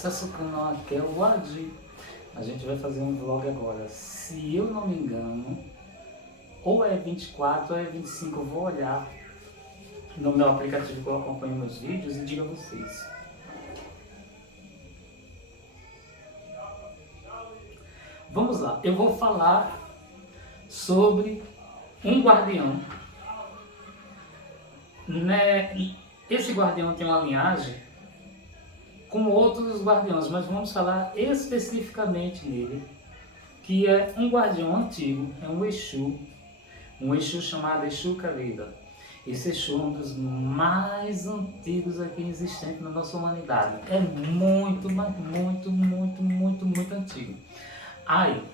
acessa o canal aqui, é o Adi. A gente vai fazer um vlog agora. Se eu não me engano, ou é 24 ou é 25, eu vou olhar no meu aplicativo que eu acompanho meus vídeos e digo a vocês. Vamos lá, eu vou falar sobre um guardião. Esse guardião tem uma linhagem com outros guardiões, mas vamos falar especificamente nele, que é um guardião antigo, é um Exu chamado Exu Caveira. Esse Exu é um dos mais antigos aqui existentes na nossa humanidade. É muito, mas muito antigo. Aí,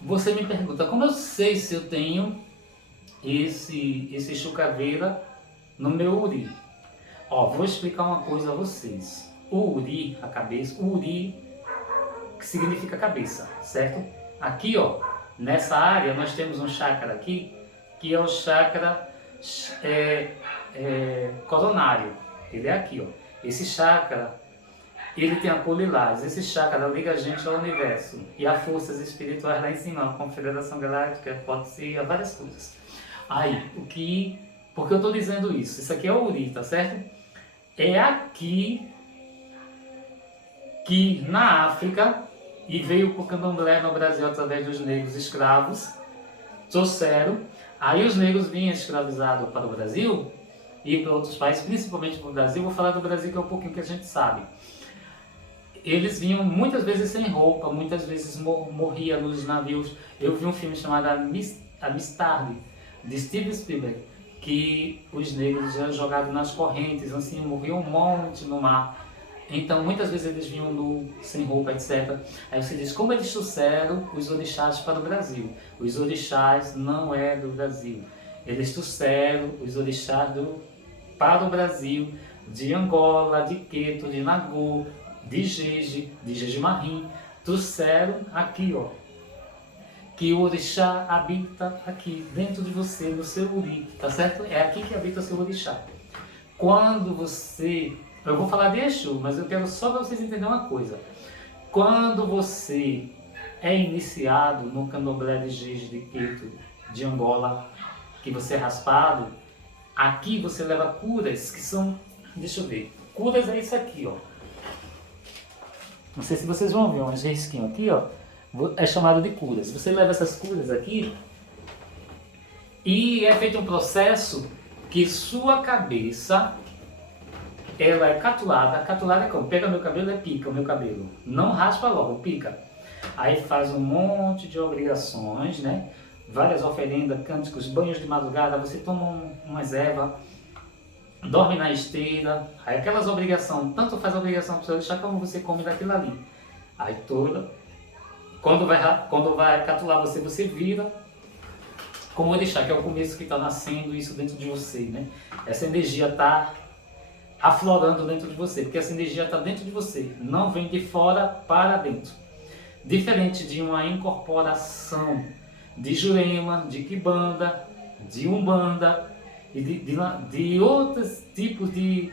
você me pergunta, como eu sei se eu tenho esse Exu Caveira no meu Uri? Ó, vou explicar uma coisa a vocês. O Uri, a cabeça, o Uri que significa cabeça, certo? Aqui, ó, nessa área nós temos um chakra aqui, que é o chakra coronário. Ele é aqui, ó. Esse chakra, ele tem a cor lilás. Esse chakra liga a gente ao universo e a forças espirituais lá em cima, a Confederação Galáctica, pode ser a várias coisas. Aí, por que eu estou dizendo isso? Isso aqui é o Uri, tá certo? É aqui que na África, e veio para o candomblé no Brasil através dos negros escravos, trouxeram, aí os negros vinham escravizados para o Brasil e para outros países, principalmente para o Brasil. Vou falar do Brasil que é um pouquinho que a gente sabe. Eles vinham muitas vezes sem roupa, muitas vezes morria nos navios. Eu vi um filme chamado Amistad, de Steven Spielberg, que os negros eram jogados nas correntes, assim, morriam um monte no mar. Então, muitas vezes eles vinham sem roupa, etc. Aí você diz, como eles trouxeram os orixás para o Brasil? Os orixás não é do Brasil. Eles trouxeram os orixás para o Brasil, de Angola, de Queto, de Nagô, de Jeje-Marim. Trouxeram aqui, ó, que o orixá habita aqui, dentro de você, no seu Uri, tá certo? É aqui que habita o seu orixá. Quando você... Eu vou falar de Exu, mas eu quero só para vocês entenderem uma coisa. Quando você é iniciado no candomblé de Jeje, de Queto, de Angola, que você é raspado, aqui você leva curas que são... Deixa eu ver. Curas é isso aqui, ó. Não sei se vocês vão ver, uns risquinhos aqui, ó. É chamado de curas. Você leva essas curas aqui e é feito um processo que sua cabeça, ela é catulada. Catulada é como? Pega meu cabelo e pica o meu cabelo. Não raspa logo, pica. Aí faz um monte de obrigações, né? Várias oferendas, cânticos, banhos de madrugada. Você toma umas ervas, dorme na esteira. Aí aquelas obrigações, tanto faz a obrigação para você deixar como você come daquilo ali. Aí toda... Quando vai catular você, você vira como orixá, que é o começo que está nascendo isso dentro de você, né? Essa energia está aflorando dentro de você, porque essa energia está dentro de você, não vem de fora para dentro. Diferente de uma incorporação de Jurema, de Quimbanda, de Umbanda e de outros tipos de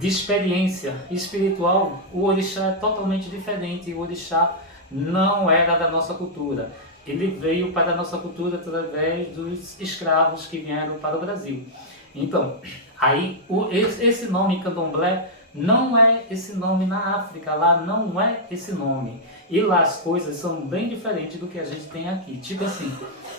experiência espiritual, o orixá é totalmente diferente. O orixá não era da nossa cultura. Ele veio para a nossa cultura através dos escravos que vieram para o Brasil. Então, aí esse nome candomblé não é esse nome na África, lá não é esse nome. E lá as coisas são bem diferentes do que a gente tem aqui. Tipo assim,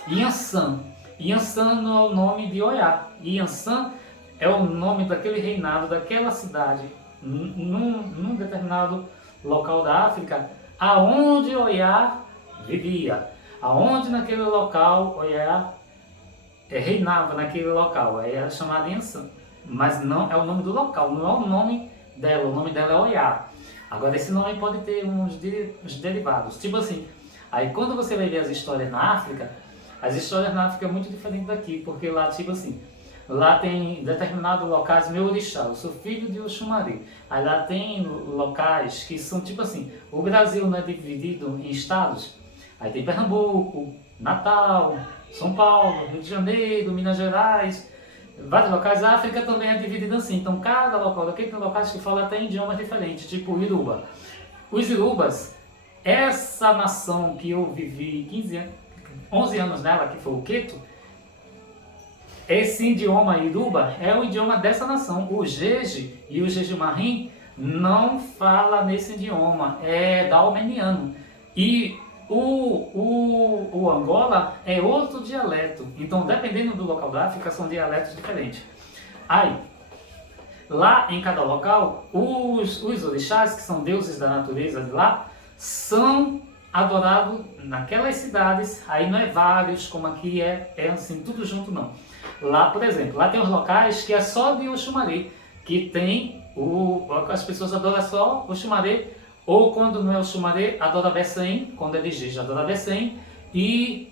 Yansan. Yansan não é o nome de Oiá. Yansan é o nome daquele reinado, daquela cidade, num determinado local da África, aonde Oiá vivia, aonde naquele local Oiá reinava naquele local, aí era chamado Yansan. Mas não é o nome do local, não é o nome dela é Oiá. Agora esse nome pode ter uns derivados, tipo assim, aí quando você vai ver as histórias na África é muito diferente daqui, porque lá tipo assim, lá tem determinados locais, meu orixá, eu sou filho de Oxumari. Aí lá tem locais que são tipo assim, o Brasil não é dividido em estados. Aí tem Pernambuco, Natal, São Paulo, Rio de Janeiro, Minas Gerais, vários locais. A África também é dividida assim. Então, cada local daqui tem locais que falam até idiomas diferentes, tipo o Iruba. Os Irubas, essa nação que eu vivi 15 anos, 11 anos nela, que foi o Queto, esse idioma Iruba é o idioma dessa nação. O Jeje e o Jejumarim não fala nesse idioma, é dalmeniano. E o Angola é outro dialeto. Então, dependendo do local da África, são dialetos diferentes. Aí, lá em cada local, os orixás, que são deuses da natureza de lá, são adorados naquelas cidades. Aí não é vários, como aqui é assim, tudo junto não. Lá, por exemplo, lá tem os locais que é só de Oxumaré, que tem as pessoas adoram só Oxumaré, ou quando não é Oxumaré, adora Bessem, quando é de Jeje, adora Bessem, e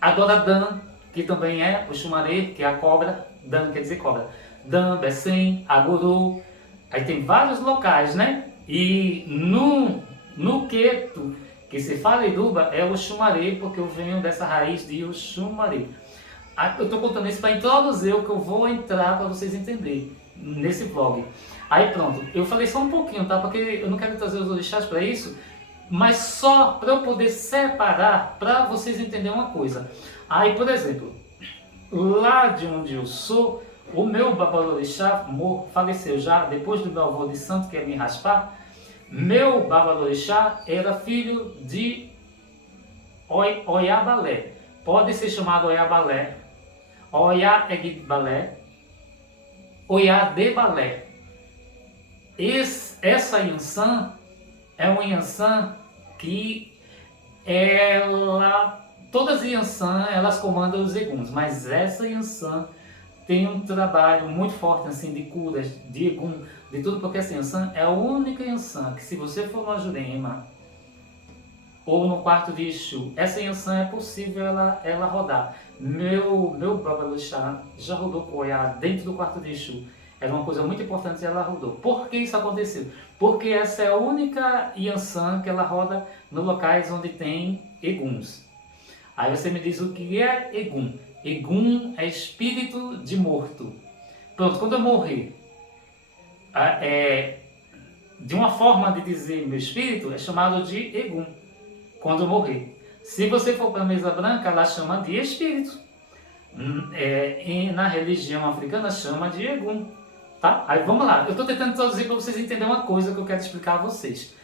adora Dan, que também é Oxumaré, que é a cobra, Dan quer dizer cobra. Dan, Bessem, Aguru, aí tem vários locais, né? E no Queto, que se fala Iruba, é Oxumaré, porque eu venho dessa raiz de Oxumaré. Eu estou contando isso para introduzir o que eu vou entrar para vocês entenderem nesse vlog. Aí pronto, eu falei só um pouquinho, tá? Porque eu não quero trazer os orixás para isso, mas só para eu poder separar, para vocês entenderem uma coisa. Aí, por exemplo, lá de onde eu sou, o meu babalorixá faleceu já, depois do meu avô de santo, que é me raspar. Meu babalorixá era filho de Oiabalé. Pode ser chamado Oiabalé, Oiaegbalé, Oiadebalé. Essa Yansan é uma Yansan que todas as Yansan elas comandam os eguns, mas essa Yansan tem um trabalho muito forte assim de curas, de egum, de tudo, porque essa Yansan é a única Yansan que, se você for no Jurema ou no quarto de Exu, essa Yansan é possível ela rodar. Meu babalorixá já rodou com o Oiá dentro do quarto de Exu. Era uma coisa muito importante e ela rodou. Por que isso aconteceu? Porque essa é a única Yansan que ela roda nos locais onde tem eguns. Aí você me diz o que é egum. Egum é espírito de morto. Pronto, quando eu morrer, de uma forma de dizer meu espírito, é chamado de egum. Quando eu morrer. Se você for para a mesa branca, ela chama de espírito. E na religião africana chama de egum. Tá? Aí vamos lá. Eu estou tentando traduzir para vocês entenderem uma coisa que eu quero explicar a vocês.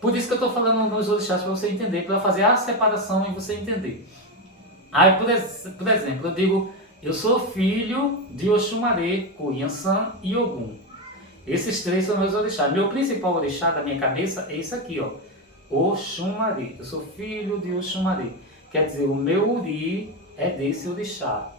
Por isso que eu estou falando nos orixás para você entender, para fazer a separação e você entender. Aí, por exemplo, eu digo, eu sou filho de Oxumaré, Yansan e Ogum. Esses três são meus orixás. Meu principal orixá da minha cabeça é esse aqui, ó. Oxumaré. Eu sou filho de Oxumaré. Quer dizer, o meu uri é desse orixá.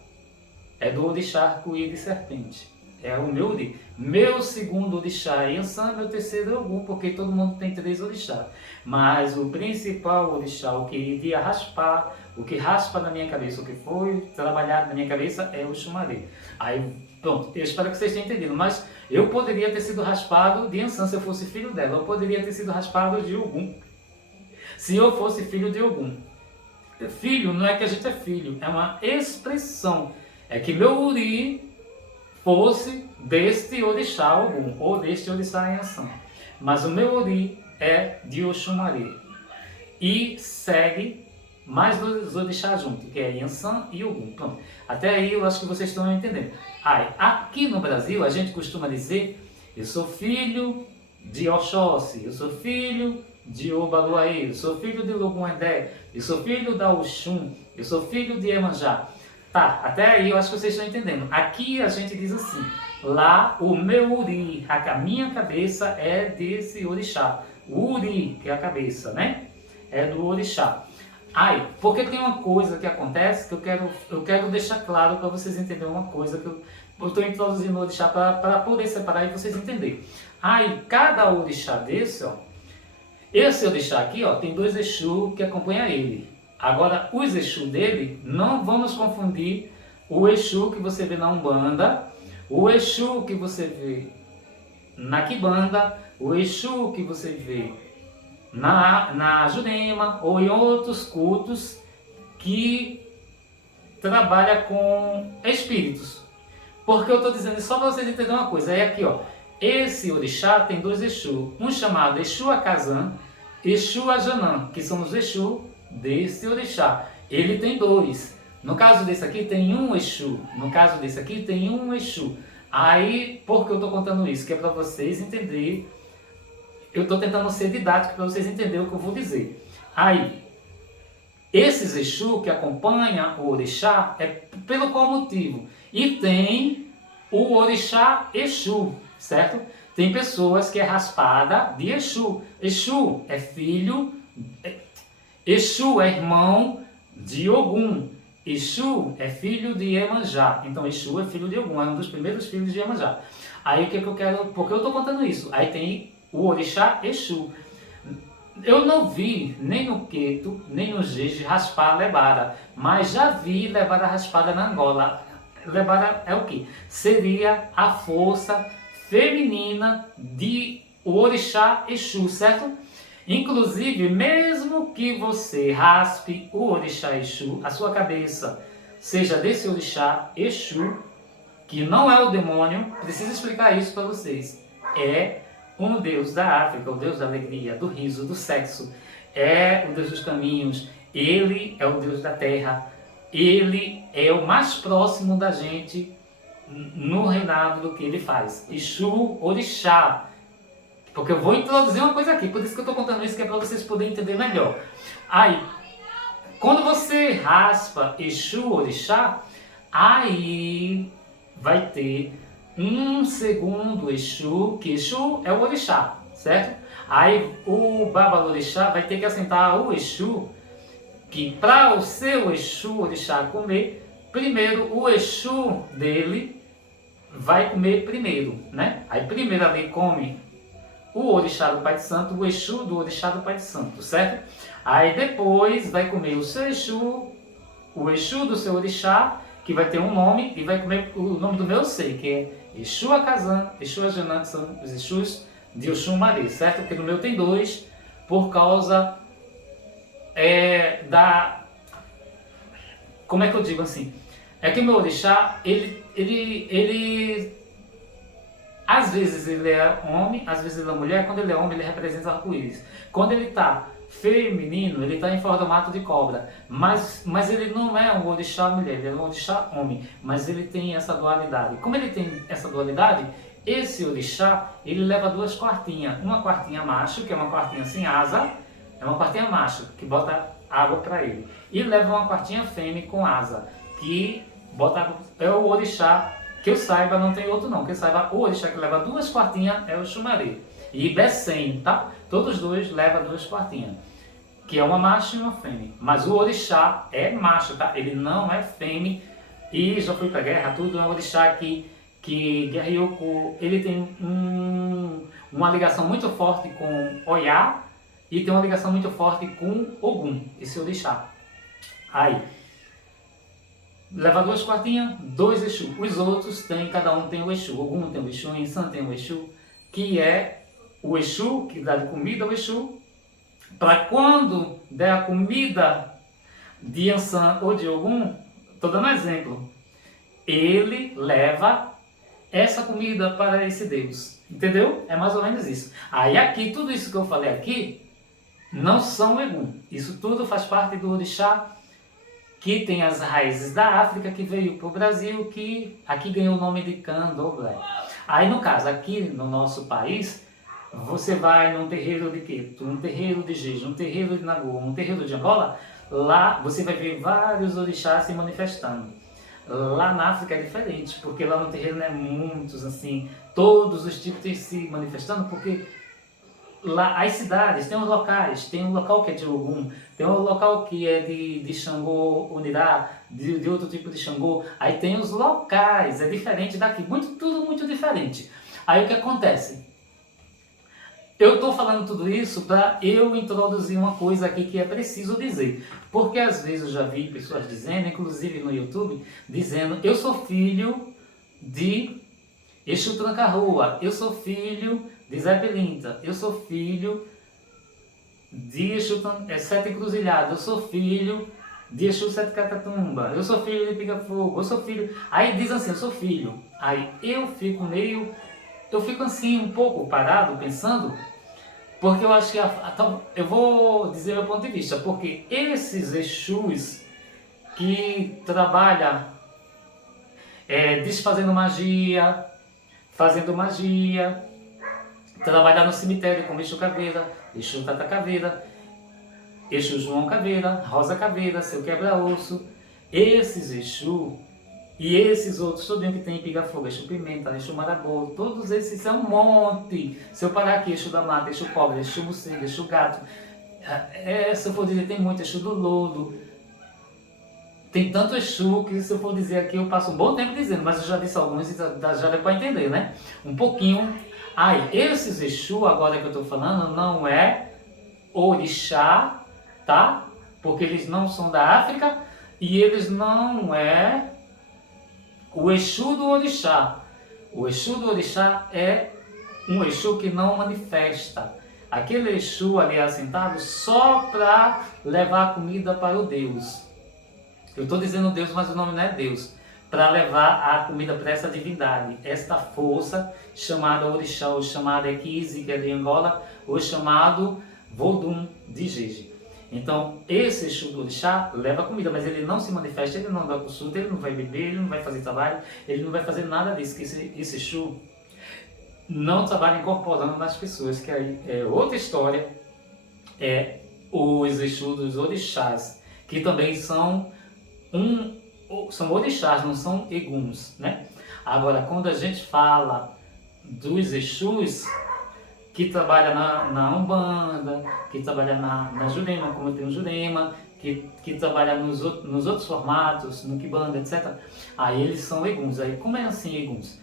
É do orixá arco-íris de serpente. É o meu uri. Meu segundo orixá é Yansan, meu terceiro é Ogum, porque todo mundo tem três orixás. Mas o principal orixá, o que iria raspar, o que raspa na minha cabeça, o que foi trabalhado na minha cabeça é o Oxumaré. Aí, pronto, eu espero que vocês tenham entendido. Mas eu poderia ter sido raspado de Yansan se eu fosse filho dela. Eu poderia ter sido raspado de Ogum se eu fosse filho de Ogum. Filho não é que a gente é filho, é uma expressão. É que meu uri fosse deste orixá Ogum, ou deste orixá Yansan. Mas o meu uri é de Oxumaré. E segue mais dois orixás juntos, que é Yansan e Ogum. Pronto. Até aí eu acho que vocês estão entendendo. Aqui no Brasil a gente costuma dizer, eu sou filho de Oxóssi, eu sou filho de Obaluaê, eu sou filho de Logum-Endé, eu sou filho da Oxum, eu sou filho de Emanjá. Tá, até aí eu acho que vocês estão entendendo. Aqui a gente diz assim, lá o meu uri, a minha cabeça é desse orixá. O uri, que é a cabeça, né? É do orixá. Aí, porque tem uma coisa que acontece que eu quero deixar claro para vocês entenderem uma coisa que eu estou introduzindo o orixá para poder separar e vocês entenderem. Aí, cada orixá desse, ó, esse orixá aqui, ó, tem dois Exu que acompanham ele. Agora, os Exu dele, não vamos confundir o Exu que você vê na Umbanda, o Exu que você vê na Quibanda, o Exu que você vê na Jurema ou em outros cultos que trabalham com espíritos. Porque eu estou dizendo só para vocês entenderem uma coisa. É aqui, ó. Esse orixá tem dois Exu. Um chamado Exu Akazan e Exu Ajanã, que são os Exu desse orixá. Ele tem dois. No caso desse aqui tem um Exu. No caso desse aqui tem um Exu. Aí, por que eu estou contando isso? Que é para vocês entenderem. Eu estou tentando ser didático para vocês entenderem o que eu vou dizer. Aí, esses Exu que acompanham o orixá é pelo qual motivo? E tem o orixá Exu, certo? Tem pessoas que é raspada de Exu. Exu é filho, Exu é irmão de Ogum. Exu é filho de Iemanjá. Então Exu é filho de Ogum, é um dos primeiros filhos de Iemanjá. Aí o que eu quero, por que eu estou contando isso? Aí tem o orixá Exu. Eu não vi nem no Queto, nem no Jeje raspar a lebara, mas já vi lebara raspada na Angola. Lebara é o que? Seria a força feminina de o orixá Exu, certo? Inclusive, mesmo que você raspe o orixá Exu, a sua cabeça seja desse orixá Exu, que não é o demônio, preciso explicar isso para vocês. É um deus da África, o deus da alegria, do riso, do sexo. É o deus dos caminhos, ele é o deus da terra, ele é o mais próximo da gente no reinado do que ele faz. Exu, orixá. Porque eu vou introduzir uma coisa aqui, por isso que eu estou contando isso, que é para vocês poderem entender melhor. Aí, quando você raspa Exu, orixá, aí vai ter um segundo Exu, que Exu é o orixá, certo? Aí o babalorixá vai ter que assentar o Exu, que para o seu Exu orixá comer, primeiro o Exu dele vai comer primeiro, né? Aí primeiro ali come o orixá do Pai de Santo, o Exu do orixá do Pai de Santo, certo? Aí depois vai comer o seu Exu, o Exu do seu orixá, que vai ter um nome, e vai comer o nome do meu eu sei, que é Exu Akazan, Exu Ajanã, que são os Exus de Oxum-Maré, certo? Porque no meu tem dois, por causa da... Como é que eu digo assim? É que o meu orixá, ele às vezes ele é homem, às vezes ele é mulher. Quando ele é homem, ele representa arco-íris. Quando ele está feminino, ele está em formato de cobra. Mas ele não é um orixá mulher, ele é um orixá homem. Mas ele tem essa dualidade. Como ele tem essa dualidade, esse orixá, ele leva duas quartinhas. Uma quartinha macho, que é uma quartinha sem asa, é uma quartinha macho, que bota água para ele. E leva uma quartinha fêmea com asa, que bota água. É o orixá. Que eu saiba, não tem outro não. Que eu saiba, o orixá que leva duas quartinhas é o Oxum-Maré. E Bessem, tá? Todos dois levam duas quartinhas. Que é uma macho e uma fêmea. Mas o orixá é macho, tá? Ele não é fêmea. E já foi pra guerra, tudo. É um orixá que guerreou com... Ele tem uma ligação muito forte com Oiá. E tem uma ligação muito forte com Ogum, esse orixá. Aí... Leva duas quartinhas, dois Exu. Os outros tem, cada um tem o Exu. Ogum tem o Exu, Insan tem o Exu, que é o Exu que dá de comida ao Exu. Para quando der a comida de Insan ou de Ogum, estou dando um exemplo, ele leva essa comida para esse Deus. Entendeu? É mais ou menos isso. Aí aqui, tudo isso que eu falei aqui, não são Ogum. Isso tudo faz parte do orixá, que tem as raízes da África, que veio para o Brasil, que aqui ganhou o nome de Candomblé. Aí, no caso, aqui no nosso país, você vai num terreiro de Queto, um terreiro de Jeje, um terreiro de Nagô, um terreiro de Angola, lá você vai ver vários orixás se manifestando. Lá na África é diferente, porque lá no terreiro não é muitos, assim, todos os tipos se manifestando, porque lá, as cidades, tem os locais, tem um local que é de Ogum, tem um local que é de Xangô, Onirá, de outro tipo de Xangô, aí tem os locais, é diferente daqui, tudo muito diferente. Aí o que acontece? Eu estou falando tudo isso para eu introduzir uma coisa aqui que é preciso dizer, porque às vezes eu já vi pessoas dizendo, inclusive no YouTube, dizendo, eu sou filho de Exu Tranca-Rua, eu sou filho de Zé Pelinta, eu sou filho de Exu Sete Encruzilhadas, eu sou filho de Exu Sete Catatumba, eu sou filho de Pica-Fogo, eu sou filho... Aí diz assim, eu sou filho. Aí eu fico assim um pouco parado, pensando, porque eu acho que... Então, eu vou dizer meu ponto de vista, porque esses Exus que trabalham desfazendo magia, fazendo magia, trabalhar no cemitério como Exu Caveira, Exu Tata Caveira, Exu João Caveira, Rosa Caveira, Seu Quebra-Osso, esses Exu e esses outros, tudinho que tem em Pica-Fogo, Exu Pimenta, Exu Marabou, todos esses são um monte. Se eu parar aqui, Exu da Mata, Exu Cobra, Exu Morcego, Exu Gato, se eu for dizer, tem muito, Exu do Lodo, tem tanto Exu que se eu for dizer aqui eu passo um bom tempo dizendo, mas eu já disse alguns e já deu para entender, né? Um pouquinho. Aí, esses Exu, agora que eu estou falando, não é orixá, tá? Porque eles não são da África e eles não é o Exu do orixá. O Exu do orixá é um Exu que não manifesta. Aquele Exu ali assentado só para levar comida para o Deus. Eu estou dizendo Deus, mas o nome não é Deus. Para levar a comida para essa divindade, esta força chamada orixá, ou chamada Equize, que é de Angola, ou chamado Vodum de Jeje. Então, esse Exu do orixá leva comida, mas ele não se manifesta, ele não dá consulta, ele não vai beber, ele não vai fazer trabalho, ele não vai fazer nada disso, que esse Exu não trabalha incorporando nas pessoas, que aí é outra história, os Exu dos orixás, que também são orixás, não são eguns, né? Agora, quando a gente fala dos Exus que trabalham na Umbanda, que trabalham na Jurema, como tem o Jurema, que trabalha nos outros formatos, no Kibanda, etc. Aí eles são eguns. Aí, como é assim eguns?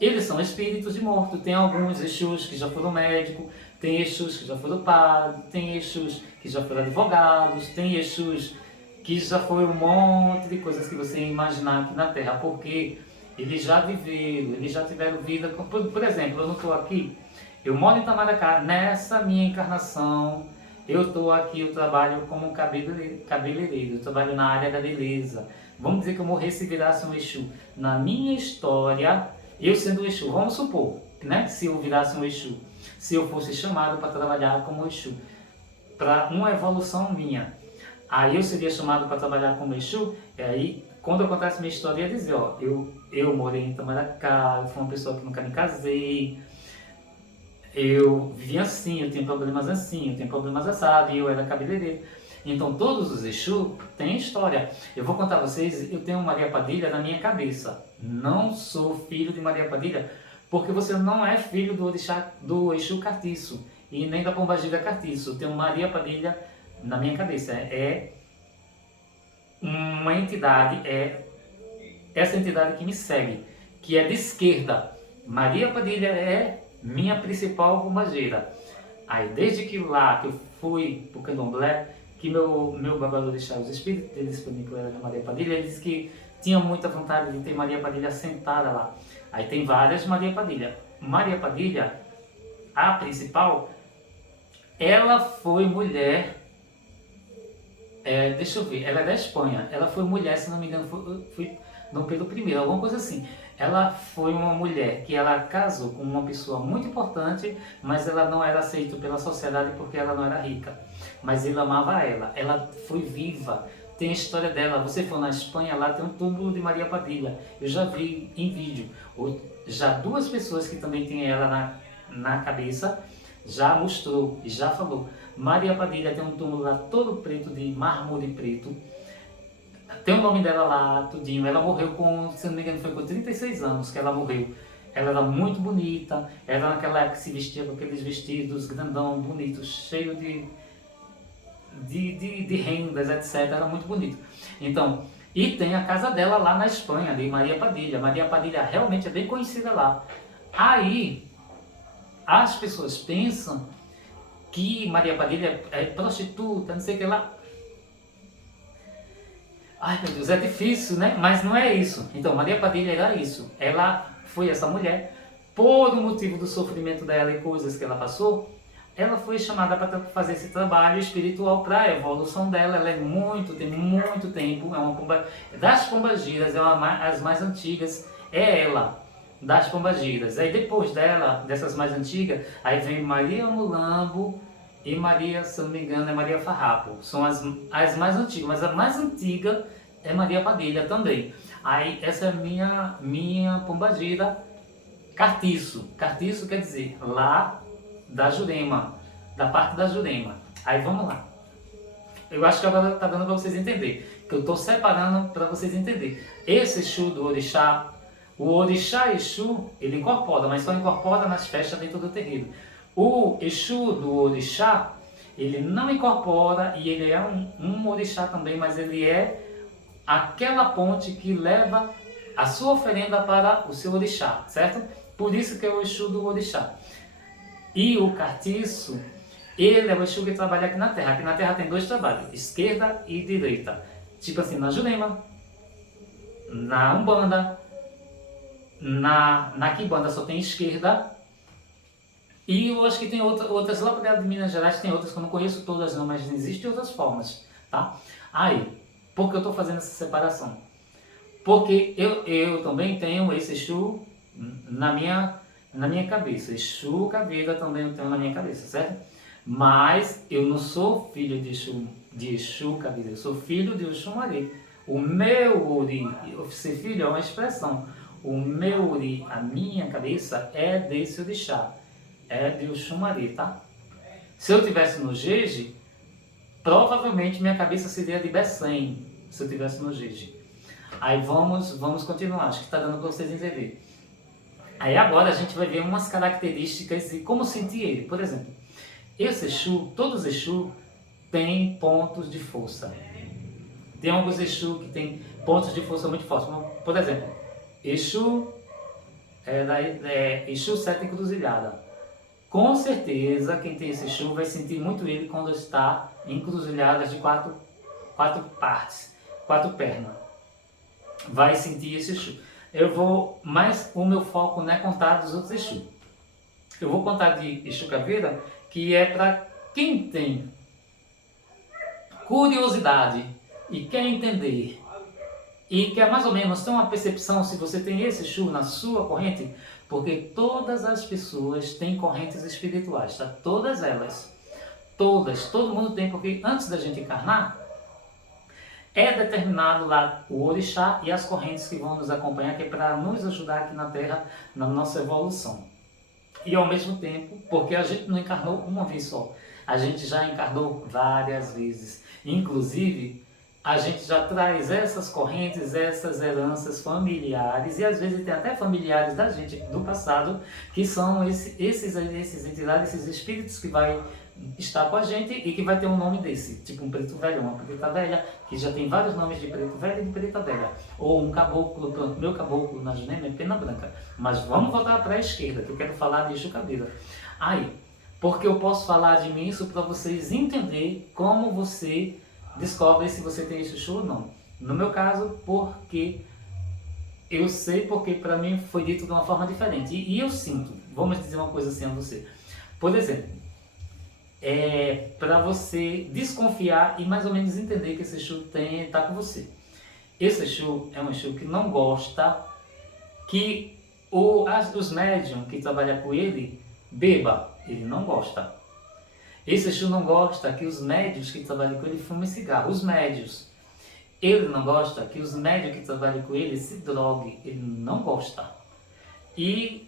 Eles são espíritos de morto. Tem alguns Exus que já foram médicos, tem Exus que já foram padres, tem Exus que já foram advogados, tem Exus que já foi um monte de coisas que você imaginar aqui na Terra, porque eles já viveram, eles já tiveram vida. Por exemplo, eu não estou aqui, eu moro em Itamaracá, nessa minha encarnação, eu estou aqui, eu trabalho como cabeleireiro, eu trabalho na área da beleza. Vamos dizer que eu morresse e virasse um Exu. Na minha história, eu sendo um Exu, vamos supor, né, se eu virasse um Exu, se eu fosse chamado para trabalhar como Exu, para uma evolução minha. Aí eu seria chamado para trabalhar como Exu, e aí, quando acontece minha história, eu ia dizer, ó, eu morei em Itamaracá, eu fui uma pessoa que nunca me casei, eu vivi assim, eu tenho problemas assim, eu tenho problemas assados, e eu era cabeleireiro. Então, todos os Exu têm história. Eu vou contar a vocês, eu tenho Maria Padilha na minha cabeça. Não sou filho de Maria Padilha, porque você não é filho do orixá, do Exu Cartiço, e nem da Pombagira Cartiço. Eu tenho Maria Padilha na minha cabeça, é uma entidade, é essa entidade que me segue, que é de esquerda. Maria Padilha é minha principal pombageira. Aí desde que lá que eu fui pro Candomblé, que meu babado de os espíritos, ele disse para mim que eu era da Maria Padilha, ele disse que tinha muita vontade de ter Maria Padilha sentada lá. Aí tem várias Maria Padilha. Maria Padilha, a principal, ela foi mulher. Deixa eu ver, ela é da Espanha, ela foi mulher, se não me engano, foi Dom Pedro I, alguma coisa assim. Ela foi uma mulher que ela casou com uma pessoa muito importante, mas ela não era aceita pela sociedade porque ela não era rica. Mas ele amava ela foi viva, tem a história dela. Você for na Espanha, lá tem um túmulo de Maria Padilha, eu já vi em vídeo. Já duas pessoas que também têm ela na cabeça, já mostrou e já falou. Maria Padilha tem um túmulo lá todo preto, de mármore preto. Tem o nome dela lá, tudinho. Ela morreu com, se não me engano, foi com 36 anos que ela morreu. Ela era muito bonita, era naquela época que se vestia com aqueles vestidos grandão, bonitos, cheio de rendas, etc. Era muito bonito. Então, e tem a casa dela lá na Espanha, de Maria Padilha. Maria Padilha realmente é bem conhecida lá. Aí, as pessoas pensam que Maria Padilha é prostituta, não sei o que lá. Ai meu Deus, é difícil, né? Mas não é isso. Então, Maria Padilha era isso. Ela foi essa mulher, por o motivo do sofrimento dela e coisas que ela passou, ela foi chamada para fazer esse trabalho espiritual para a evolução dela. Ela tem muito tempo, é uma pomba, das pombagiras, é as mais antigas, é ela, das pombagiras. Aí depois dela, dessas mais antigas, aí vem Maria Mulambo e Maria, se eu não me engano, é Maria Farrapo. São as mais antigas, mas a mais antiga é Maria Padilha também. Aí essa é a minha pombagira Cartiço. Cartiço quer dizer lá da Jurema, da parte da Jurema. Aí vamos lá. Eu acho que agora está dando para vocês entenderem, que eu estou separando para vocês entenderem. Esse Exu do Orixá, o Orixá Exu, ele incorpora, mas só incorpora nas festas dentro do terreiro. O Exu do Orixá, ele não incorpora e ele é um Orixá também, mas ele é aquela ponte que leva a sua oferenda para o seu Orixá, certo? Por isso que é o Exu do Orixá. E o Cartiço, ele é o Exu que trabalha aqui na Terra. Aqui na Terra tem dois trabalhos, esquerda e direita. Tipo assim, na Jurema, na Umbanda, na Quimbanda só tem esquerda. E eu acho que tem outras lá para de Minas Gerais, tem outras que eu não conheço todas não, mas existem outras formas, tá? Aí, por que eu estou fazendo essa separação? Porque eu também tenho esse Exu na minha cabeça. Exu Caveira também eu tenho na minha cabeça, certo? Mas eu não sou filho de Exu Caveira, eu sou filho de Oxumari. O meu Ori, ser filho é uma expressão. O meu Ori, a minha cabeça é desse orixá, é de Oxumari, tá? Se eu tivesse no Jeje, provavelmente minha cabeça seria de Bessem, se eu tivesse no Jeje. Aí vamos continuar, acho que está dando para vocês entenderem. Aí agora a gente vai ver umas características e como sentir ele. Por exemplo, esse Exu, todos os Exu têm pontos de força. Tem alguns Exu que têm pontos de força muito fortes. Por exemplo, Exu Exu Sete Encruzilhada. Com certeza quem tem esse Exu vai sentir muito ele quando está em encruzilhadas de quatro partes, quatro pernas. Vai sentir esse Exu. Mas o meu foco não é contar dos outros Exu. Eu vou contar de Exu Caveira, que é para quem tem curiosidade e quer entender e quer mais ou menos ter uma percepção se você tem esse Exu na sua corrente, porque todas as pessoas têm correntes espirituais, tá? Todas elas. Todas, todo mundo tem, porque antes da gente encarnar, é determinado lá o orixá e as correntes que vão nos acompanhar, que é para nos ajudar aqui na Terra, na nossa evolução. E ao mesmo tempo, porque a gente não encarnou uma vez só, a gente já encarnou várias vezes. Inclusive, a gente já traz essas correntes, essas heranças familiares, e às vezes tem até familiares da gente do passado, que são esses entidades, esses espíritos que vai estar com a gente e que vai ter um nome desse, tipo um preto velho, uma preta velha, que já tem vários nomes de preto velho e de preta velha, ou um caboclo, pronto, meu caboclo na Jurema é pena branca. Mas vamos voltar para a esquerda, que eu quero falar de Exu Caveira. Aí, porque eu posso falar de mim isso para vocês entenderem como você descobre se você tem esse Exu ou não. No meu caso, porque eu sei, porque para mim foi dito de uma forma diferente, e eu sinto, vamos dizer uma coisa assim a você, por exemplo, para você desconfiar e mais ou menos entender que esse Exu está com você. Esse Exu é um Exu que não gosta que os médiums que trabalham com ele beba, ele não gosta. Esse Exu não gosta que os médiums que trabalham com ele fumem cigarro, os médios. Ele não gosta que os médiums que trabalham com ele se droguem, ele não gosta. E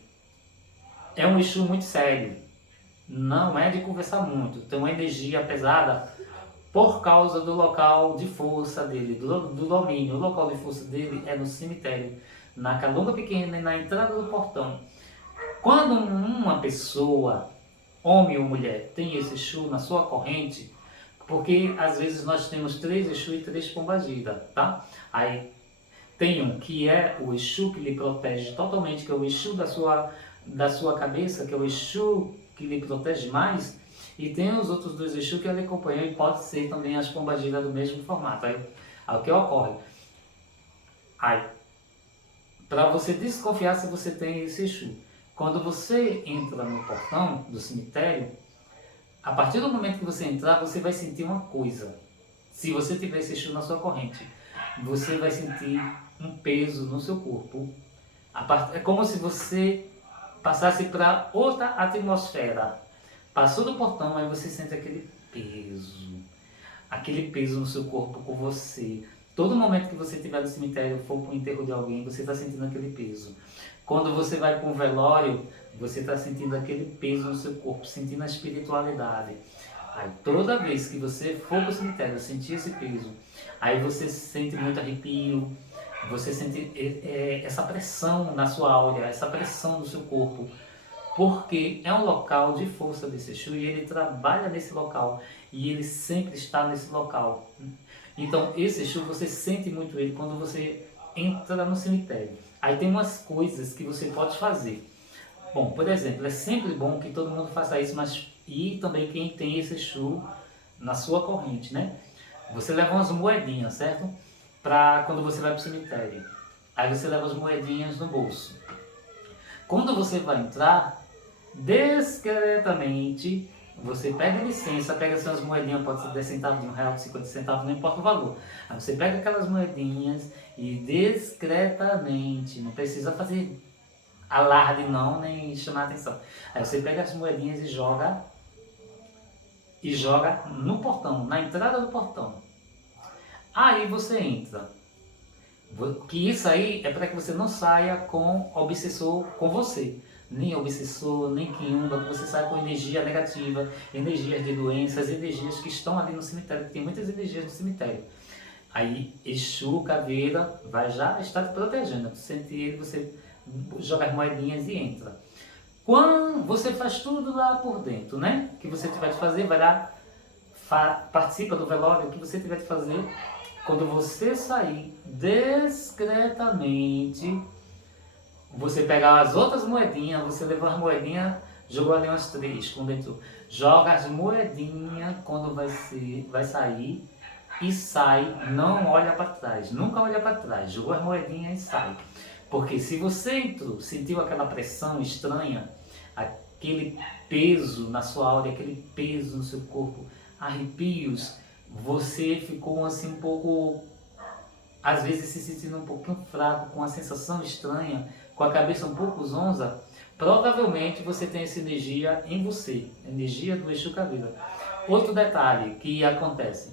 é um Exu muito sério. Não é de conversar muito, tem uma energia pesada por causa do local de força dele, do domínio. O local de força dele é no cemitério, na Calunga Pequena e na entrada do portão. Quando uma pessoa, homem ou mulher, tem esse Exu na sua corrente, porque às vezes nós temos 3 Exu e 3 Pombagira, tá? Aí tem um que é o Exu que lhe protege totalmente, que é o Exu da sua cabeça, que é o Exu que lhe protege mais, e tem os outros 2 Exu que ele acompanha, e pode ser também as pombagiras do mesmo formato. Aí o que ocorre? Aí, para você desconfiar se você tem esse Exu, quando você entra no portão do cemitério, A partir do momento que você entrar, você vai sentir uma coisa. Se você tiver esse Exu na sua corrente, você vai sentir um peso no seu corpo. É como se você passasse para outra atmosfera. Passou do portão, aí você sente aquele peso no seu corpo com você. Todo momento que você estiver no cemitério, for para o enterro de alguém, você está sentindo aquele peso. Quando você vai para um velório, você está sentindo aquele peso no seu corpo, sentindo a espiritualidade. Aí toda vez que você for para o cemitério, sentir esse peso, aí você sente muito arrepio, você sente essa pressão na sua áurea, essa pressão no seu corpo, porque é um local de força desse Exu e ele trabalha nesse local e ele sempre está nesse local. Então esse Exu você sente muito ele quando você entra no cemitério. Aí tem umas coisas que você pode fazer. Bom, por exemplo, é sempre bom que todo mundo faça isso, mas e também quem tem esse Exu na sua corrente, né? Você leva umas moedinhas, certo? Para quando você vai para o cemitério. Aí você leva as moedinhas no bolso. Quando você vai entrar, discretamente, você pede licença, pega suas moedinhas, pode ser 10 centavos, de R$1, 50 centavos, não importa o valor. Aí você pega aquelas moedinhas e discretamente, não precisa fazer alarde não, nem chamar atenção. Aí você pega as moedinhas e joga no portão, na entrada do portão. Aí você entra. Que isso aí é para que você não saia com obsessor com você. Nem obsessor, nem quiumba, que você saia com energia negativa, energias de doenças, energias que estão ali no cemitério, que tem muitas energias no cemitério. Aí Exu, caveira, vai já estar te protegendo. Você sente ele, você joga as moedinhas e entra. Quando você faz tudo lá por dentro, né? Que você tiver de fazer, vai lá, participa do velório, o que você tiver de fazer. Quando você sair discretamente, você pegar as outras moedinhas, você levou as moedinhas, jogou ali umas 3 com dentro. Joga as moedinhas quando vai sair e sai, não olha para trás, nunca olha para trás, jogou as moedinhas e sai. Porque se você entrou, sentiu aquela pressão estranha, aquele peso na sua áurea, aquele peso no seu corpo, arrepios, você ficou assim um pouco, às vezes se sentindo um pouquinho fraco, com uma sensação estranha, com a cabeça um pouco zonza, provavelmente você tem essa energia em você, energia do Exu Caveira. Outro detalhe que acontece,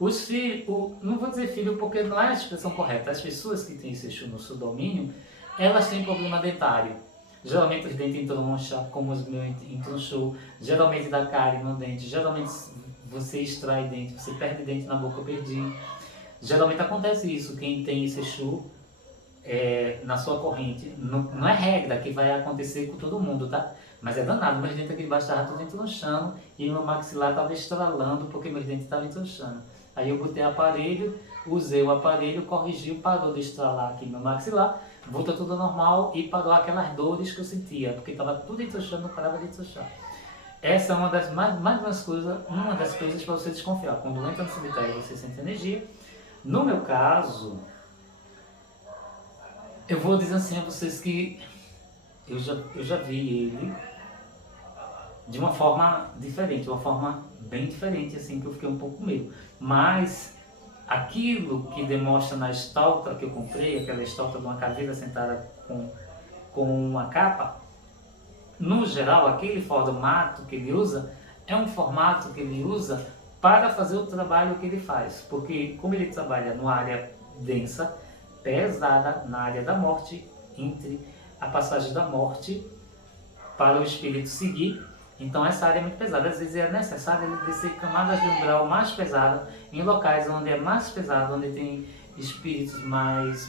os filhos, não vou dizer filho porque não é a expressão correta, as pessoas que têm esse Exu no seu domínio, elas têm problema dentário. Geralmente os dentes entroncham, como os meus entronchou, geralmente dá cárie no dente, geralmente você extrai dente, você perde dente na boca, eu perdi. Geralmente acontece isso, quem tem esse Exu na sua corrente. Não é regra que vai acontecer com todo mundo, tá? Mas é danado, meus dentes aqui de baixo estavam tudo entronchando e meu maxilar estava estralando porque meus dentes estavam entronchando. Aí eu botei aparelho, usei o aparelho, corrigiu, parou de estralar aqui meu maxilar, voltou tudo normal e parou aquelas dores que eu sentia, porque estava tudo entronchando, não parava de entronchar. Essa é uma das uma das coisas para você desconfiar. Quando entra no cemitério você sente energia. No meu caso, eu vou dizer assim a vocês que eu já vi ele de uma forma diferente, uma forma bem diferente, assim, que eu fiquei um pouco com medo. Mas aquilo que demonstra na estalta que eu comprei, aquela estalta de uma caveira sentada com uma capa, no geral, aquele formato que ele usa é um formato que ele usa para fazer o trabalho que ele faz. Porque como ele trabalha numa área densa, pesada, na área da morte, entre a passagem da morte para o espírito seguir, então essa área é muito pesada. Às vezes é necessário ele descer camadas de umbral mais pesadas, em locais onde é mais pesado, onde tem espíritos mais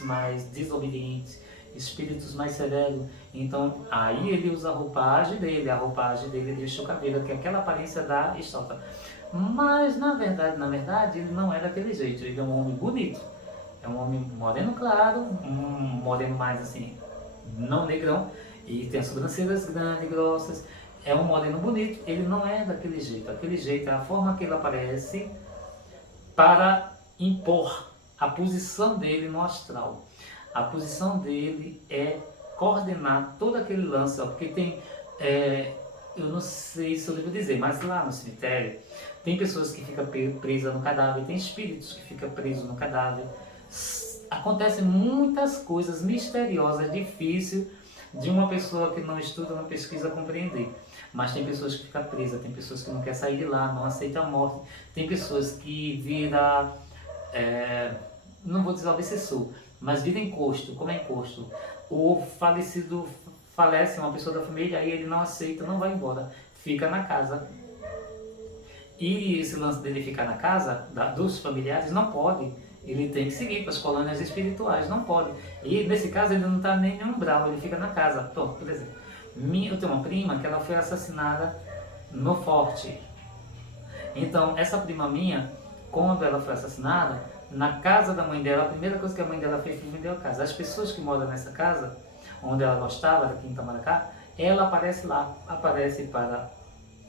desobedientes, espíritos mais severos. Então aí ele usa a roupagem dele é de Exu Caveira, que é aquela aparência da estalta. Mas na verdade ele não é daquele jeito, ele é um homem bonito. É um homem moreno claro, um moreno mais assim, não negrão, e tem as sobrancelhas grandes, grossas. É um moreno bonito, ele não é daquele jeito. Aquele jeito é a forma que ele aparece para impor a posição dele no astral. A posição dele é coordenar todo aquele lance, porque tem eu não sei se eu devo dizer, mas lá no cemitério tem pessoas que ficam presas no cadáver, tem espíritos que ficam presos no cadáver. Acontecem muitas coisas misteriosas, difíceis de uma pessoa que não estuda, não pesquisa compreender. Mas tem pessoas que ficam presas, tem pessoas que não querem sair de lá, não aceitam a morte, tem pessoas que viram, não vou dizer obsessor, mas vira encosto. Como é encosto? O falecido falece, uma pessoa da família, aí ele não aceita, não vai embora, fica na casa. E esse lance dele ficar na casa dos familiares não pode. Ele tem que seguir para as colônias espirituais, não pode. E nesse caso ele não está nem no umbral, ele fica na casa. Pronto, por exemplo. Eu tenho uma prima que ela foi assassinada no forte. Então, essa prima minha, quando ela foi assassinada, na casa da mãe dela, a primeira coisa que a mãe dela fez foi vender a casa. As pessoas que moram nessa casa, onde ela gostava, aqui em Itamaracá, ela aparece lá, aparece para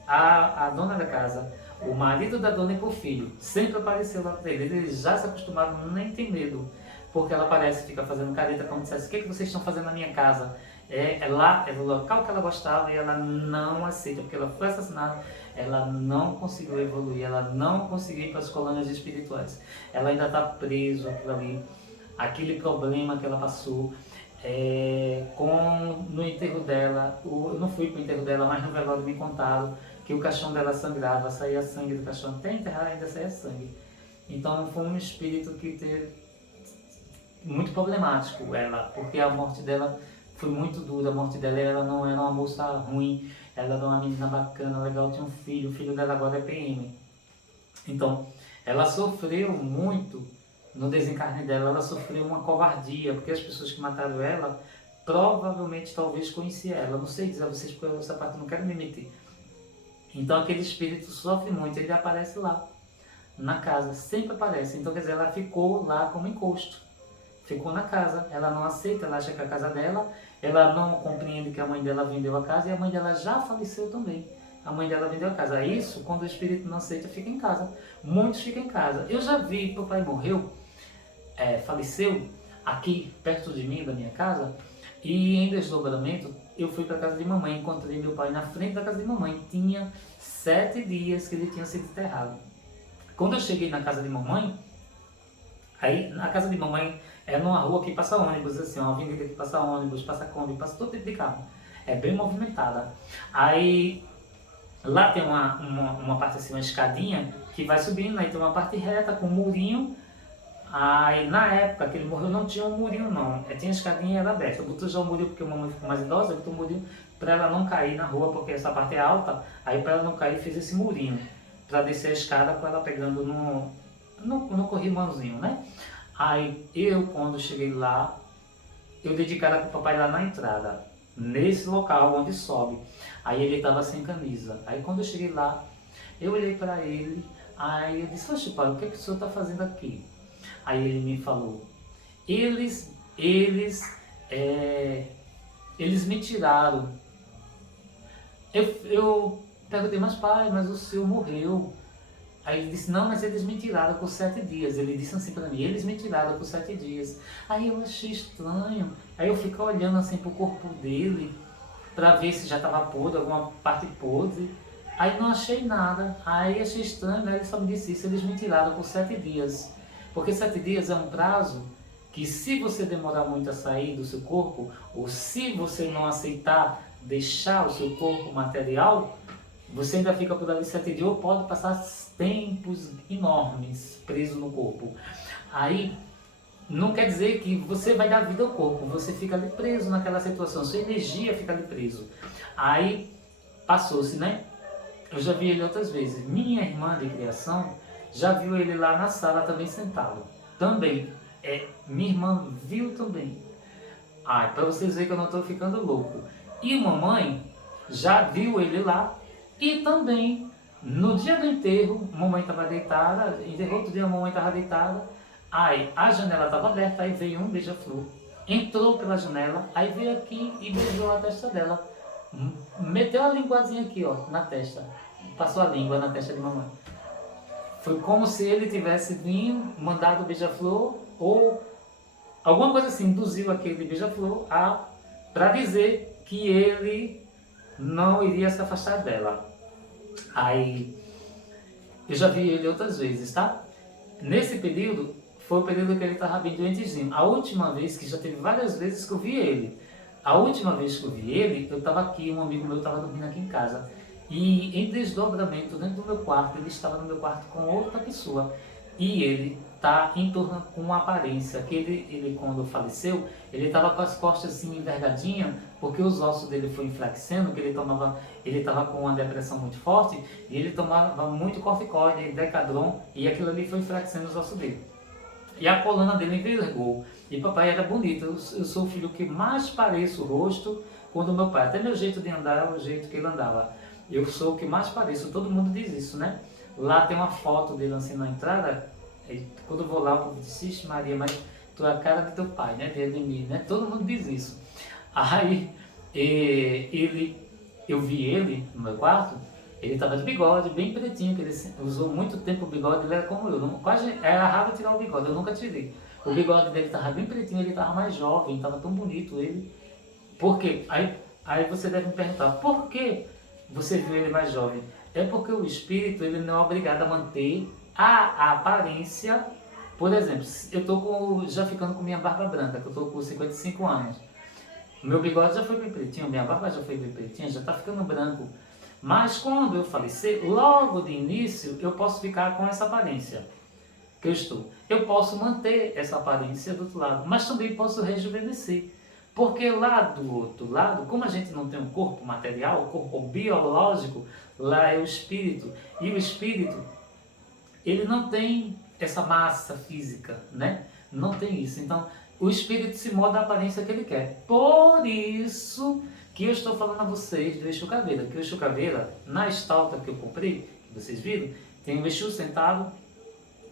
a dona da casa, o marido da dona e pro filho. Sempre apareceu lá para ele. Eles já se acostumaram, nem tem medo. Porque ela aparece, fica fazendo careta como se dissesse: o que vocês estão fazendo na minha casa? É lá, é o local que ela gostava e ela não aceita, porque ela foi assassinada, ela não conseguiu evoluir, ela não conseguiu ir para as colônias espirituais. Ela ainda está presa aquilo ali, aquele problema que ela passou. No enterro dela, eu não fui para o enterro dela, mas no velório me contaram que o caixão dela sangrava, saía sangue do caixão, até enterrar ainda saía sangue. Então foi um espírito que teve muito problemático ela, porque a morte dela foi muito dura. A morte dela, ela não era uma moça ruim, ela era uma menina bacana, legal, tinha um filho, o filho dela agora é PM. Então, ela sofreu muito no desencarne dela, ela sofreu uma covardia, porque as pessoas que mataram ela, provavelmente, talvez conheciam ela. Não sei dizer a vocês, porque essa parte eu não quero me meter. Então aquele espírito sofre muito, ele aparece lá, na casa, sempre aparece. Então quer dizer, ela ficou lá como encosto, ficou na casa, ela não aceita, ela acha que é a casa dela, ela não compreende que a mãe dela vendeu a casa e a mãe dela já faleceu também. A mãe dela vendeu a casa. Isso, quando o espírito não aceita, fica em casa. Muitos ficam em casa. Eu já vi, meu pai morreu, faleceu aqui perto de mim, da minha casa, e em desdobramento eu fui para a casa de mamãe, encontrei meu pai na frente da casa de mamãe. Tinha 7 dias que ele tinha sido enterrado. Quando eu cheguei na casa de mamãe, aí na casa de mamãe é numa rua que passa ônibus, assim, uma avenida que passa ônibus, passa Kombi, passa todo tipo de carro. É bem movimentada. Aí lá tem uma parte assim, uma escadinha que vai subindo, aí tem uma parte reta com um murinho. Aí na época que ele morreu não tinha um murinho não, tinha a escadinha e era aberta. Eu botou já o murinho porque a mamãe ficou mais idosa, eu botou o murinho para ela não cair na rua, porque essa parte é alta, aí para ela não cair fez esse murinho, para descer a escada com ela pegando no corrimãozinho, né? Aí eu, quando cheguei lá, eu dei de cara com o papai lá na entrada, nesse local onde sobe. Aí ele estava sem camisa. Aí quando eu cheguei lá, eu olhei para ele, aí eu disse: oxe pai, o que o senhor está fazendo aqui? Aí ele me falou: eles me tiraram. Eu perguntei: mas pai, mas o senhor morreu. Aí ele disse: não, mas eles me tiraram por 7 dias. Ele disse assim para mim: eles me tiraram por 7 dias. Aí eu achei estranho. Aí eu fiquei olhando assim pro corpo dele, para ver se já estava podre, alguma parte podre. Aí não achei nada. Aí achei estranho, né? Ele só me disse isso: eles me tiraram por 7 dias. Porque 7 dias é um prazo que, se você demorar muito a sair do seu corpo, ou se você não aceitar deixar o seu corpo material, você ainda fica por ali 7 dias, ou pode passar tempos enormes preso no corpo. Aí não quer dizer que você vai dar vida ao corpo, você fica ali preso naquela situação, sua energia fica ali preso. Aí passou-se, né? Eu já vi ele outras vezes. Minha irmã de criação já viu ele lá na sala também sentado. Também. Minha irmã viu também. Para vocês verem que eu não estou ficando louco. E mamãe já viu ele lá. E também, no dia do enterro, mamãe estava deitada. Enterrou outro dia, a mamãe estava deitada. Aí a janela estava aberta, aí veio um beija-flor. Entrou pela janela, aí veio aqui e beijou a testa dela. Meteu a linguazinha aqui, ó, na testa. Passou a língua na testa de mamãe. Foi como se ele tivesse vindo, mandado o beija-flor, ou alguma coisa assim, induziu aquele beija-flor para dizer que ele não iria se afastar dela. Aí, eu já vi ele outras vezes, tá? Nesse período, foi o período que ele estava bem doentezinho. A última vez, que já teve várias vezes que eu vi ele. A última vez que eu vi ele, eu estava aqui, um amigo meu estava dormindo aqui em casa. E em desdobramento, dentro do meu quarto, ele estava no meu quarto com outra pessoa. E ele tá em torno com uma aparência, que ele quando faleceu, ele estava com as costas assim envergadinhas, porque os ossos dele foi enfraquecendo, que ele estava com uma depressão muito forte, e ele tomava muito corticoide, Decadron, e aquilo ali foi enfraquecendo os ossos dele. E a coluna dele envergou. E papai era bonito. Eu sou o filho que mais pareço o rosto quando meu pai. Até meu jeito de andar é o jeito que ele andava. Eu sou o que mais pareço. Todo mundo diz isso, né? Lá tem uma foto dele assim na entrada. E quando eu vou lá, o povo diz: Ixi, Maria, mas tu é a cara de teu pai, né? De Edmir, né? Todo mundo diz isso. Aí eu vi ele no meu quarto. Ele estava de bigode, bem pretinho, que ele usou muito tempo o bigode, ele era como eu, quase era raro tirar o bigode, eu nunca tirei. O bigode dele estava bem pretinho, ele estava mais jovem, estava tão bonito ele. Por quê? Aí você deve me perguntar, por que você viu ele mais jovem? É porque o espírito ele não é obrigado a manter a aparência. Por exemplo, eu estou já ficando com minha barba branca, que eu estou com 55 anos. Meu bigode já foi bem pretinho, minha barba já foi bem pretinha, já está ficando branco. Mas quando eu falecer, logo de início, eu posso ficar com essa aparência que eu estou. Eu posso manter essa aparência do outro lado, mas também posso rejuvenescer. Porque lá do outro lado, como a gente não tem um corpo material, um corpo biológico, lá é o espírito. E o espírito, ele não tem essa massa física, né? Não tem isso. Então, o espírito se molda a aparência que ele quer. Por isso que eu estou falando a vocês do Exu Caveira. Que o Exu Caveira, na estalta que eu comprei, que vocês viram, tem o Exu sentado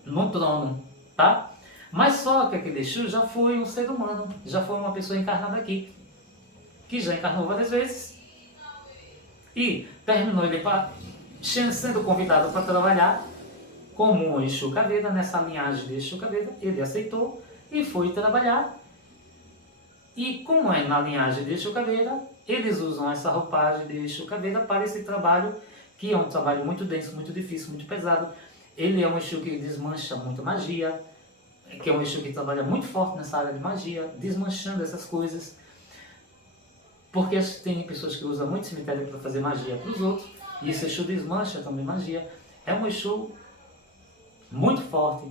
no trono, tá? Mas só que aquele Exu já foi um ser humano, já foi uma pessoa encarnada aqui, que já encarnou várias vezes e terminou ele sendo convidado para trabalhar como um Exu Caveira, nessa linhagem de Exu Caveira, ele aceitou e foi trabalhar. E como é na linhagem de Exu Caveira, eles usam essa roupagem de Exu Caveira para esse trabalho, que é um trabalho muito denso, muito difícil, muito pesado. Ele é um Exu que desmancha muito magia, que é um Exu que trabalha muito forte nessa área de magia, desmanchando essas coisas. Porque tem pessoas que usam muito cemitério para fazer magia para os outros, e esse Exu desmancha também magia. É um Exu muito forte,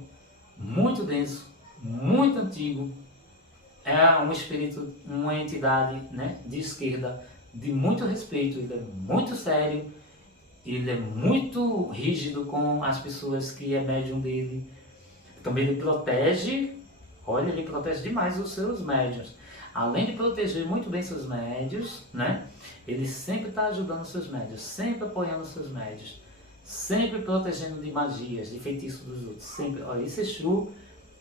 muito denso, muito antigo. É um espírito, uma entidade, né, de esquerda, de muito respeito. Ele é muito sério, ele é muito rígido com as pessoas que é médium dele. Também ele protege, olha, ele protege demais os seus médiuns. Além de proteger muito bem seus médios, né, ele sempre está ajudando os seus médios, sempre apoiando os seus médios, sempre protegendo de magias, de feitiços dos outros. Sempre. Olha, esse Exu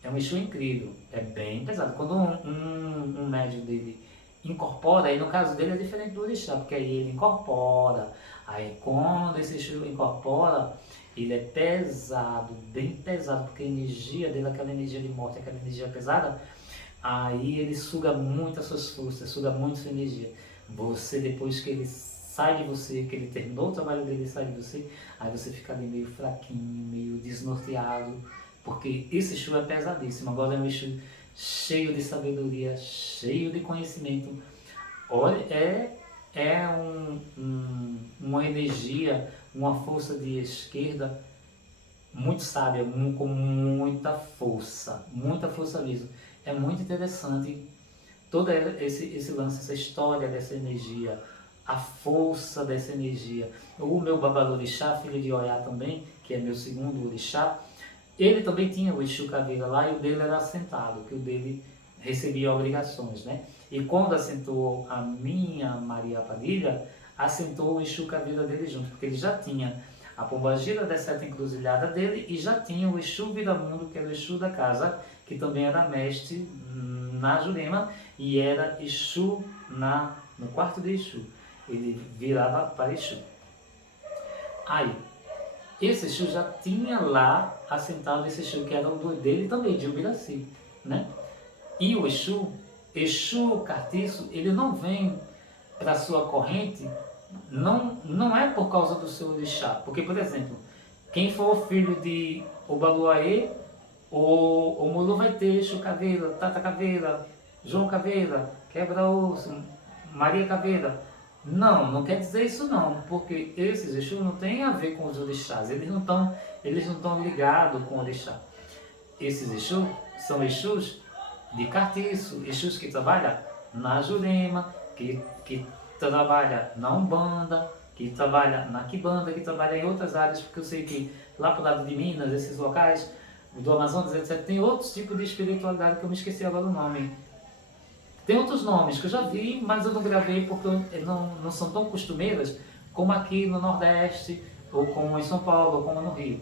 é um Exu incrível, é bem pesado. Quando um médium dele incorpora, aí no caso dele é diferente do orixá, porque aí ele incorpora. Aí quando esse Exu incorpora, ele é pesado, bem pesado, porque a energia dele, aquela energia de morte, aquela energia pesada, aí ele suga muito as suas forças, suga muito a sua energia. Você, depois que ele sai de você, que ele terminou o trabalho dele e sai de você, aí você fica ali meio fraquinho, meio desnorteado, porque esse Exu é pesadíssimo. Agora é um Exu cheio de sabedoria, cheio de conhecimento. Olha, uma energia, uma força de esquerda muito sábia, com muita força mesmo. É muito interessante todo esse lance, essa história dessa energia, a força dessa energia. O meu Babalorixá, filho de Oiá também, que é meu segundo orixá, ele também tinha o Exu Caveira lá, e o dele era assentado, que o dele recebia obrigações, né? E quando assentou a minha Maria Padilha, assentou o Exu Caveira dele junto, porque ele já tinha a pombagira da seta encruzilhada dele e já tinha o Exu Viramundo, que era o Exu da casa, que também era mestre na Jurema e era Exu no quarto de Exu. Ele virava para Exu. Aí, esse Exu já tinha lá assentado esse Exu, que era o dele também, de Ubiraci, né? E o Exu Cartiço, ele não vem para a sua corrente não é por causa do seu orixá. Porque, por exemplo, quem for filho de Obaluaê, o Mulu vai ter Exu Caveira, Tata Caveira, João Caveira, Quebra-Osso, Maria Caveira. Não quer dizer isso não, porque esses Exus não têm a ver com os orixás, eles não estão ligados com o orixá. Esses Exus são Exus de cartiço, Exus que trabalham na Jurema, que trabalha na Umbanda, que trabalha na Quibanda, que trabalha em outras áreas, porque eu sei que lá pro lado de Minas, esses locais, do Amazonas, etc., tem outros tipos de espiritualidade que eu me esqueci agora o nome. Tem outros nomes que eu já vi, mas eu não gravei porque não são tão costumeiras como aqui no Nordeste, ou como em São Paulo, ou como no Rio.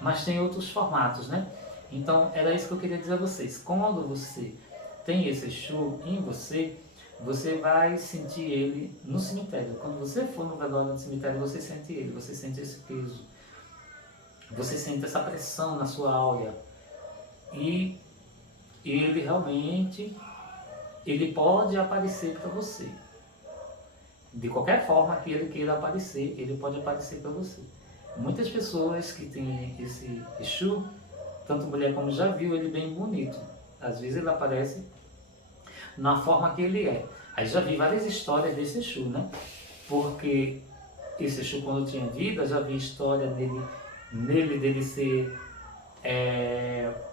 Mas tem outros formatos, né? Então, era isso que eu queria dizer a vocês. Quando você tem esse Exu em você, você vai sentir ele no cemitério. Quando você for no velório no cemitério, você sente ele, você sente esse peso. Você sente essa pressão na sua áurea. E ele realmente, ele pode aparecer para você. De qualquer forma que ele queira aparecer, ele pode aparecer para você. Muitas pessoas que têm esse Exu, tanto mulher como já viu ele bem bonito. Às vezes ele aparece na forma que ele é. Aí já vi várias histórias desse Exu, né? Porque esse Exu, quando tinha vida, já vi história dele ser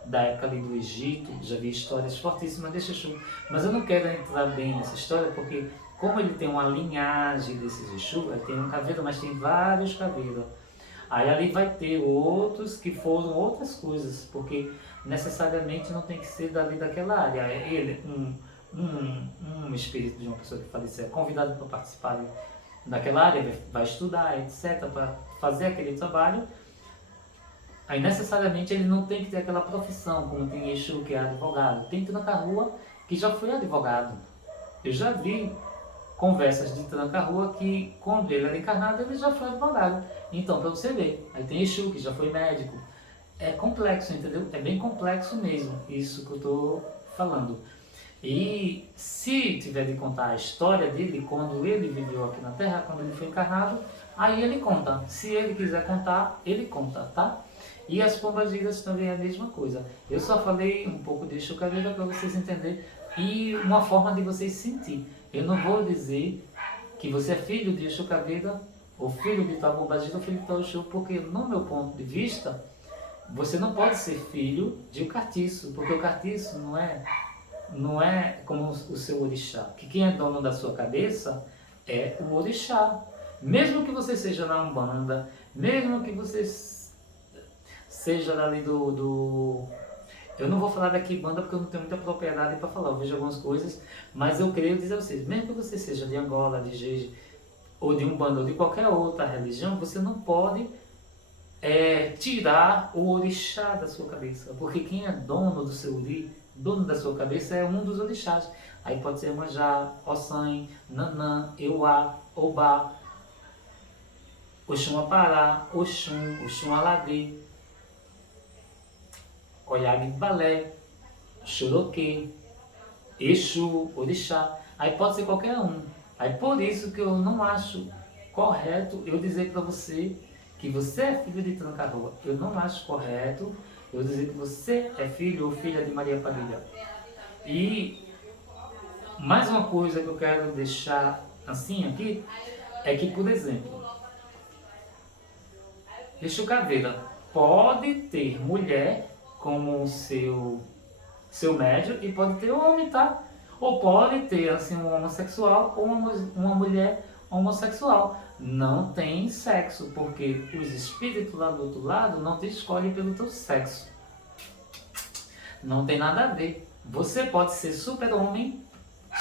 da época ali do Egito, já vi histórias fortíssimas desse Exu. Mas eu não quero entrar bem nessa história, porque como ele tem uma linhagem desses Exu, ele tem um caveira, mas tem vários caveiras. Aí ali vai ter outros que foram outras coisas, porque necessariamente não tem que ser dali daquela área. Ele, um espírito de uma pessoa que faleceu, é convidado para participar daquela área, vai estudar, etc., para fazer aquele trabalho. Aí necessariamente ele não tem que ter aquela profissão, como tem Exu que é advogado. Tem tranca-rua que já foi advogado. Eu já vi conversas de tranca-rua que, quando ele era encarnado, ele já foi advogado. Então, para você ver, aí tem Exu que já foi médico. É complexo, entendeu? É bem complexo mesmo, isso que eu estou falando. E se tiver de contar a história dele, quando ele viveu aqui na Terra, quando ele foi encarnado, aí ele conta. Se ele quiser contar, ele conta, tá? E as pombagiras também é a mesma coisa. Eu só falei um pouco de Exu Caveira para vocês entenderem e uma forma de vocês sentir. Eu não vou dizer que você é filho de Exu Caveira, ou filho de tal pombagira, ou filho de tal Exu, porque no meu ponto de vista, você não pode ser filho de um cartiço, porque o cartiço não é como o seu orixá, que quem é dono da sua cabeça é o orixá. Mesmo que você seja na Umbanda, mesmo que você seja ali eu não vou falar daqui banda porque eu não tenho muita propriedade para falar, eu vejo algumas coisas, mas eu creio dizer a vocês, mesmo que você seja de Angola, de Jeje, ou de Umbanda, ou de qualquer outra religião, você não pode tirar o orixá da sua cabeça, porque quem é dono do seu dono da sua cabeça é um dos orixás. Aí pode ser Manjá, Ossan, Nanã, Euá, Obá, Oxum Apará, Oxum Aladê, Oyag Balé, Xoroquê, Exu, Orixá. Aí pode ser qualquer um. Aí por isso que eu não acho correto eu dizer para você que você é filho de Tranca-Rua. Eu não acho correto eu dizer que você é filho ou filha de Maria Padilha. E mais uma coisa que eu quero deixar assim aqui é que, por exemplo, Exu Caveira pode ter mulher como seu médio e pode ter homem, tá? Ou pode ter assim um homossexual ou uma mulher homossexual. Não tem sexo, porque os espíritos lá do outro lado não te escolhem pelo teu sexo. Não tem nada a ver. Você pode ser super homem,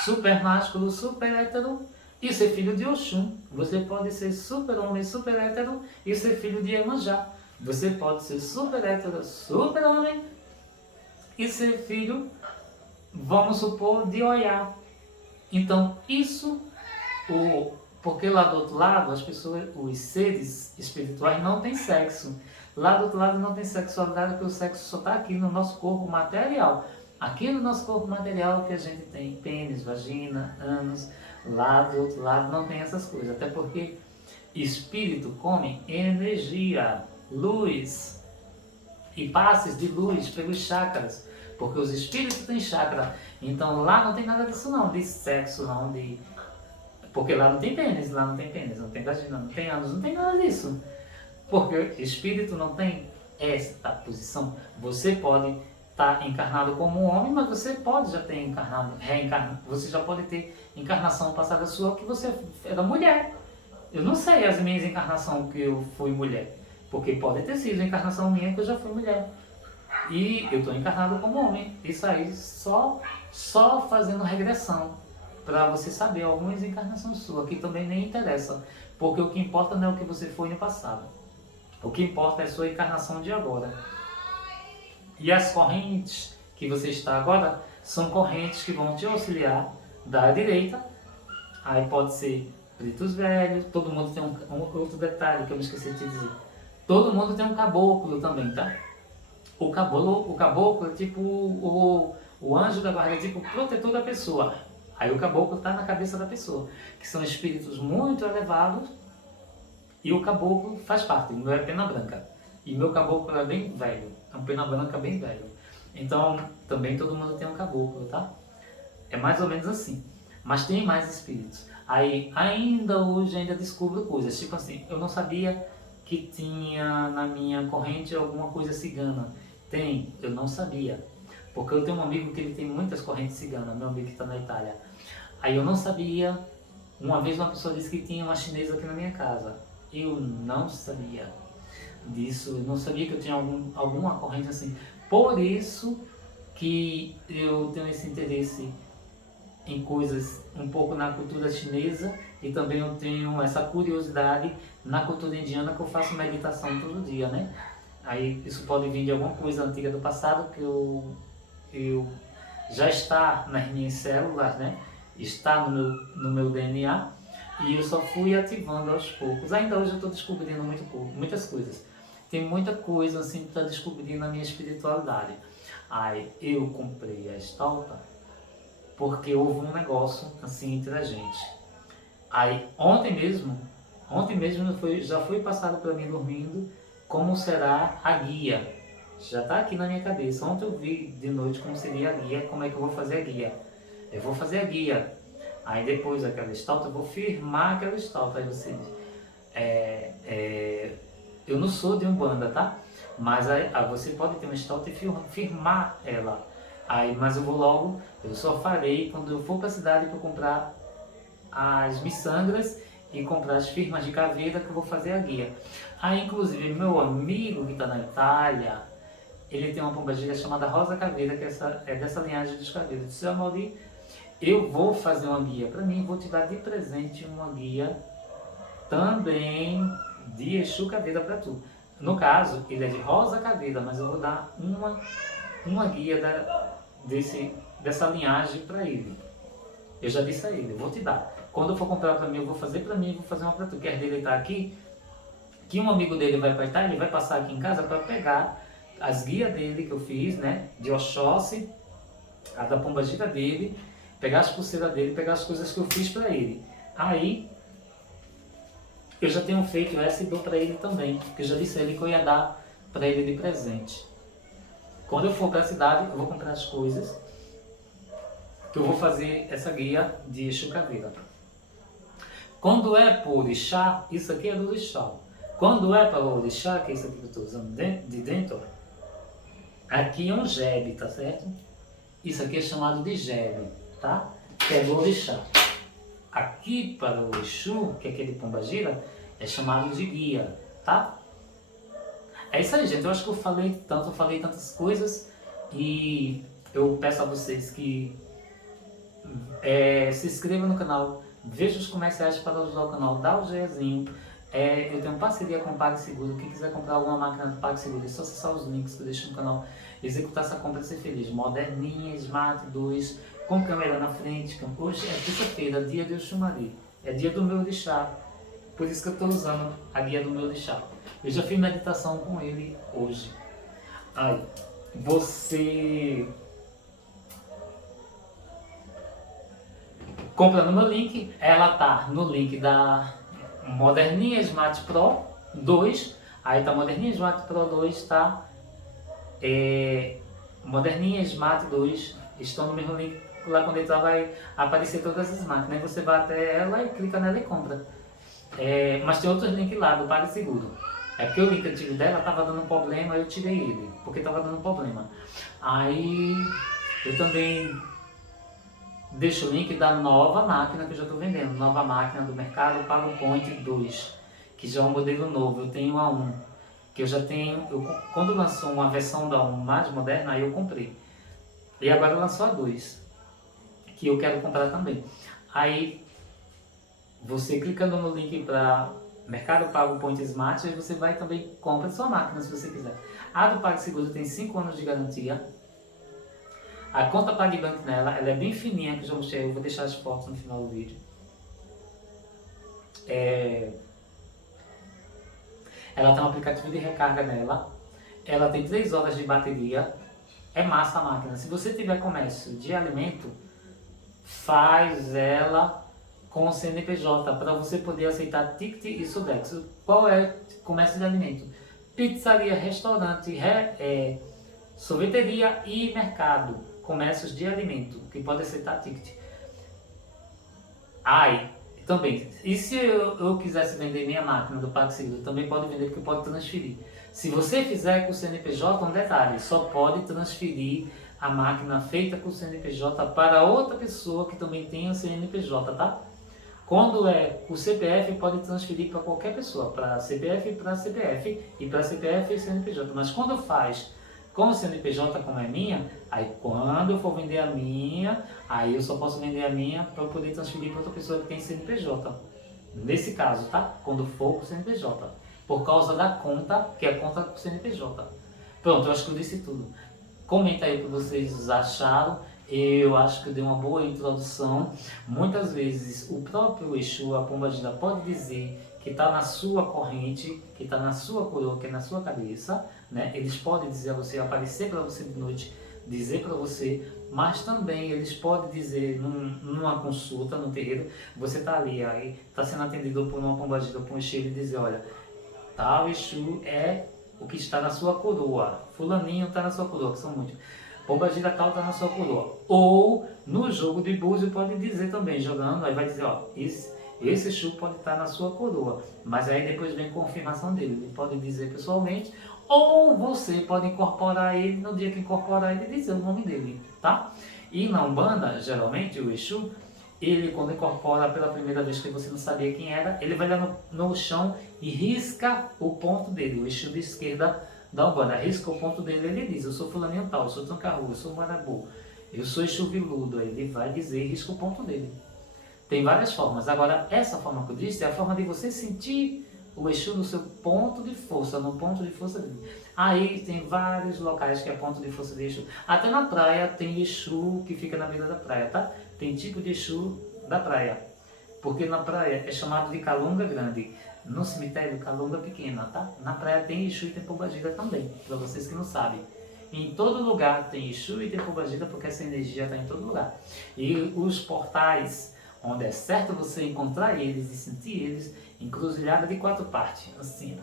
super másculo, super hétero e ser filho de Oxum. Você pode ser super homem, super hétero e ser filho de Iemanjá. Você pode ser super hétero, super homem e ser filho, vamos supor, de Oiá. Então, isso, porque lá do outro lado, as pessoas, os seres espirituais não têm sexo. Lá do outro lado não tem sexualidade, porque o sexo só está aqui no nosso corpo material. Aqui no nosso corpo material que a gente tem pênis, vagina, ânus, lado, do outro lado não tem essas coisas. Até porque espírito come energia, luz e passes de luz pelos chakras. Porque os espíritos têm chakra. Então lá não tem nada disso não, de sexo não, de... Porque lá não tem pênis, lá não tem pênis, não tem vagina, não tem ânus, não tem nada disso. Porque espírito não tem esta posição. Você pode estar encarnado como um homem, mas você pode já ter encarnado, reencarnado. Você já pode ter encarnação passada sua que você era mulher. Eu não sei as minhas encarnações que eu fui mulher. Porque pode ter sido a encarnação minha que eu já fui mulher. E eu estou encarnado como homem. Isso aí só fazendo regressão. Para você saber algumas encarnações suas, que também nem interessa. Porque o que importa não é o que você foi no passado. O que importa é a sua encarnação de agora. E as correntes que você está agora são correntes que vão te auxiliar da direita. Aí pode ser pretos velhos, todo mundo tem um outro detalhe que eu me esqueci de te dizer. Todo mundo tem um caboclo também, tá? O caboclo é tipo o anjo da guarda, é tipo o protetor da pessoa. Aí o caboclo está na cabeça da pessoa, que são espíritos muito elevados. E o caboclo faz parte, o meu é pena branca. E meu caboclo é bem velho, é um pena branca bem velho. Então, também todo mundo tem um caboclo, tá? É mais ou menos assim. Mas tem mais espíritos. Aí, ainda hoje, ainda descubro coisas. Tipo assim, eu não sabia que tinha na minha corrente alguma coisa cigana. Tem, eu não sabia. Porque eu tenho um amigo que ele tem muitas correntes ciganas, meu amigo que está na Itália. Aí eu não sabia. Uma vez uma pessoa disse que tinha uma chinesa aqui na minha casa. Eu não sabia disso, eu não sabia que eu tinha alguma corrente assim. Por isso que eu tenho esse interesse em coisas um pouco na cultura chinesa e também eu tenho essa curiosidade na cultura indiana, que eu faço meditação todo dia, né? Aí isso pode vir de alguma coisa antiga do passado que eu já está nas minhas células, né? Está no meu DNA. E eu só fui ativando aos poucos. Ainda hoje eu estou descobrindo muitas coisas. Tem muita coisa assim para descobrir na minha espiritualidade. Aí eu comprei a estalta porque houve um negócio assim entre a gente. Aí ontem mesmo já foi passado para mim dormindo como será a guia. Já está aqui na minha cabeça. Ontem eu vi de noite como seria a guia, como é que eu vou fazer a guia. Eu vou fazer a guia. Aí depois daquela estalta, eu vou firmar aquela estalta. Aí você diz, eu não sou de Umbanda, tá? Mas aí você pode ter uma estalta e firmar ela. Aí, mas eu vou logo, eu só farei quando eu for para a cidade para comprar as miçangras e comprar as firmas de caveira, que eu vou fazer a guia. Aí, inclusive, meu amigo que está na Itália, ele tem uma pombagira chamada Rosa Caveira, que é dessa linhagem dos caveiros. Eu disse, Amaury, eu vou fazer uma guia para mim, vou te dar de presente uma guia também de Exu Caveira para tu. No caso, ele é de Rosa Caveira, mas eu vou dar uma guia dessa linhagem para ele. Eu já disse a ele, eu vou te dar. Quando eu for comprar para mim, eu vou fazer para mim, vou fazer uma para tu. Quer dele estar aqui, que um amigo dele vai para Itália, ele vai passar aqui em casa para pegar as guias dele que eu fiz, né, de Oxóssi, a da pombagira dele, pegar as pulseiras dele, pegar as coisas que eu fiz para ele. Aí, eu já tenho feito essa e dou para ele também, porque eu já disse a ele que eu ia dar para ele de presente. Quando eu for para a cidade, eu vou comprar as coisas, que eu vou fazer essa guia de Exu Caveira. Quando é por orixá, isso aqui é do orixá. Quando é para o orixá, que é isso aqui que eu estou usando de dentro, aqui é um jebe, tá certo? Isso aqui é chamado de jebe, tá? Que é do orixá. Aqui para o Exu, que é aquele pombagira, é chamado de guia, tá? É isso aí, gente. Eu acho que eu falei tantas coisas e eu peço a vocês que se inscrevam no canal, vejam os comerciais para ajudar o canal, dá o joinhazinho. Eu tenho parceria com o PagSeguro. Quem quiser comprar alguma máquina do PagSeguro, é só acessar os links que eu deixo no canal. Executar essa compra e ser feliz. Moderninha, Smart 2, com câmera na frente. Hoje é terça-feira, dia de Oxumari. É dia do meu orixá. Por isso que eu estou usando a guia do meu orixá. Eu já fiz meditação com ele hoje. Aí, você compra no meu link, ela tá no link da Moderninha Smart Pro 2, aí tá Moderninha Smart Pro 2, tá? Moderninha Smart 2, estão no mesmo link, lá quando entrar vai aparecer todas as máquinas, aí você vai até ela e clica nela e compra. Mas tem outros links lá do PagSeguro. É porque o link antigo dela estava dando problema, eu tirei ele, porque estava dando problema. Aí eu também deixo o link da nova máquina que eu já estou vendendo, nova máquina do mercado PagoPoint 2, que já é um modelo novo, eu tenho a 1, que eu já tenho, quando lançou uma versão da 1 mais moderna, aí eu comprei. E agora lançou a 2, que eu quero comprar também. Aí você clicando no link para Mercado Pago Point Smart, aí você vai também compra sua máquina se você quiser. A do PagSeguro tem 5 anos de garantia. A conta PagBank nela, ela é bem fininha, que eu já mostrei, eu vou deixar as fotos no final do vídeo. Ela tem um aplicativo de recarga nela. Ela tem 3 horas de bateria. É massa a máquina. Se você tiver comércio de alimento, faz ela com o CNPJ para você poder aceitar ticket e Sudex. Qual é comércio de alimento? Pizzaria, restaurante, sorveteria e mercado. Comércios de alimento que pode aceitar ticket. Também, e se eu quisesse vender minha máquina do PagSeguro, também pode vender porque pode transferir. Se você fizer com o CNPJ, um detalhe, só pode transferir a máquina feita com o CNPJ para outra pessoa que também tenha o CNPJ, tá? Quando é o CPF, pode transferir para qualquer pessoa, para CPF e para CPF, e para CPF e CNPJ. Mas quando faz com o CNPJ, como é minha, aí quando eu for vender a minha, aí eu só posso vender a minha para poder transferir para outra pessoa que tem CNPJ. Nesse caso, tá? Quando for com o CNPJ. Por causa da conta, que é a conta com o CNPJ. Pronto, eu acho que eu disse tudo. Comenta aí o que vocês acharam. Eu acho que eu dei uma boa introdução. Muitas vezes o próprio Exu, a Pombagira, pode dizer que está na sua corrente, que está na sua coroa, que é na sua cabeça, né? Eles podem dizer a você, aparecer para você de noite, dizer para você, mas também eles podem dizer numa consulta, no terreiro, você está ali, aí está sendo atendido por uma Pombagira, por um Exu, e dizer, olha, tal Exu é o que está na sua coroa, fulaninho está na sua coroa, que são muitos. Pombagira tal está na sua coroa. Ou no jogo de búzio pode dizer também, jogando, aí vai dizer, ó, esse Exu pode estar na sua coroa, mas aí depois vem confirmação dele, ele pode dizer pessoalmente, ou você pode incorporar ele no dia que incorporar ele e dizer o nome dele, tá? E na Umbanda, geralmente, o Exu, ele quando incorpora pela primeira vez que você não sabia quem era, ele vai lá no chão e risca o ponto dele, o Exu de esquerda da Umbanda, risca o ponto dele, ele diz, eu sou fulaninho tal, eu sou Tranca-Rua, eu sou Marabu, eu sou Exu Viludo, ele vai dizer e risca o ponto dele. Tem várias formas. Agora, essa forma que eu disse é a forma de você sentir o Exu no seu ponto de força, no ponto de força dele. Aí tem vários locais que é ponto de força de Exu. Até na praia tem Exu que fica na beira da praia, tá? Tem tipo de Exu da praia. Porque na praia é chamado de Calunga Grande. No cemitério, Calunga Pequena, tá? Na praia tem Exu e tem Pombagira também, para vocês que não sabem. Em todo lugar tem Exu e tem Pombagira porque essa energia está em todo lugar. E os portais onde é certo você encontrar eles e sentir eles, encruzilhada de 4 partes, assim,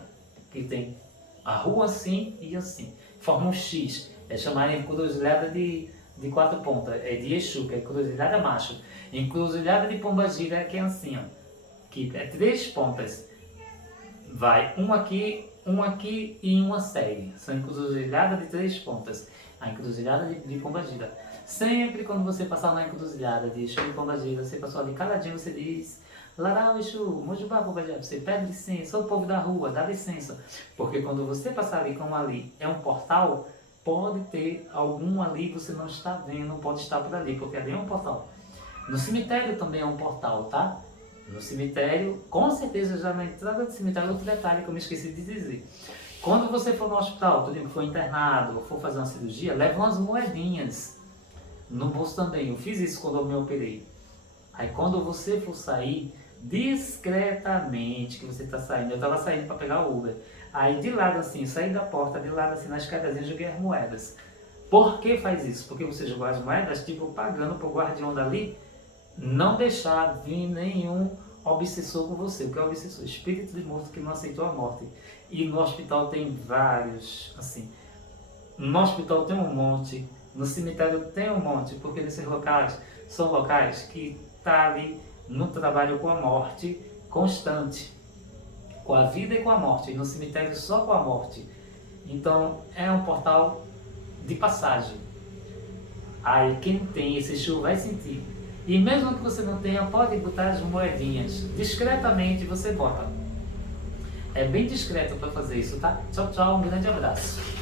que tem a rua assim e assim, forma um X, é chamada encruzilhada de 4 pontas, é de Exu, que é encruzilhada macho, encruzilhada de Pombagira, que é assim, ó, que é 3 pontas, vai um aqui e uma segue, são encruzilhadas de 3 pontas, a encruzilhada de Pombagira. Sempre quando você passar na encruzilhada de Exu e Pombagira, você passou ali caladinho, você diz, Larau Exu, Mojubá Pombagira, você pede licença, o povo da rua, dá licença. Porque quando você passar ali, como ali é um portal, pode ter algum ali que você não está vendo, pode estar por ali, porque ali é um portal. No cemitério também é um portal, tá? No cemitério, com certeza já na entrada do cemitério, outro detalhe que eu me esqueci de dizer. Quando você for no hospital, tu for internado, ou for fazer uma cirurgia, leva umas moedinhas no bolso também. Eu fiz isso quando eu me operei. Aí quando você for sair, discretamente que você está saindo, eu estava saindo para pegar o Uber, aí de lado assim, eu saí da porta, de lado assim, na escadazinha, joguei as moedas. Por que faz isso? Porque você jogou as moedas, tipo, pagando para o guardião dali não deixar vir nenhum obsessor com você. O que é obsessor? Espírito de morto que não aceitou a morte. E no hospital tem vários, assim. No hospital tem um monte, no cemitério tem um monte, porque nesses locais são locais que tá ali no trabalho com a morte constante, com a vida e com a morte, e no cemitério só com a morte. Então é um portal de passagem. Aí quem tem esse show vai sentir. E mesmo que você não tenha, pode botar as moedinhas. Discretamente você bota. É bem discreto para fazer isso, tá? Tchau, tchau, um grande abraço.